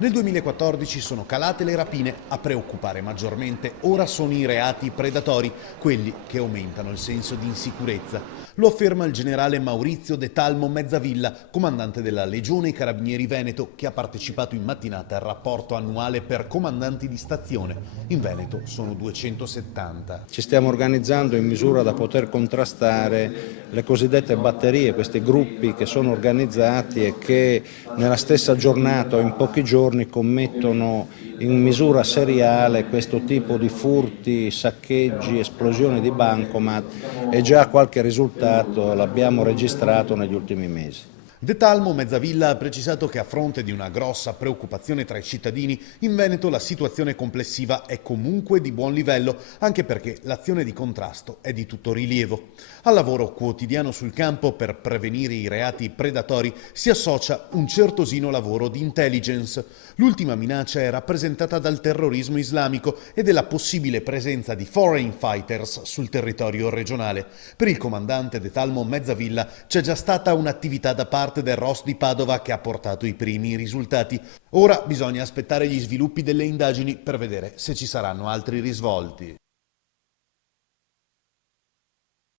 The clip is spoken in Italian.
Nel 2014 sono calate le rapine, a preoccupare maggiormente ora sono i reati predatori, quelli che aumentano il senso di insicurezza. Lo afferma il generale Maurizio De Talmo Mezzavilla, comandante della Legione Carabinieri Veneto, che ha partecipato in mattinata al rapporto annuale per comandanti di stazione. In Veneto sono 270. Ci stiamo organizzando in misura da poter contrastare le cosiddette batterie, questi gruppi che sono organizzati e che nella stessa giornata o in pochi giorni commettono in misura seriale questo tipo di furti, saccheggi, esplosioni di bancomat e già qualche risultato l'abbiamo registrato negli ultimi mesi. De Talmo Mezzavilla ha precisato che a fronte di una grossa preoccupazione tra i cittadini, in Veneto la situazione complessiva è comunque di buon livello, anche perché l'azione di contrasto è di tutto rilievo. Al lavoro quotidiano sul campo per prevenire i reati predatori si associa un certosino lavoro di intelligence. L'ultima minaccia è rappresentata dal terrorismo islamico e della possibile presenza di foreign fighters sul territorio regionale. Per il comandante De Talmo Mezzavilla c'è già stata un'attività da parte del ROS di Padova che ha portato i primi risultati. Ora bisogna aspettare gli sviluppi delle indagini per vedere se ci saranno altri risvolti.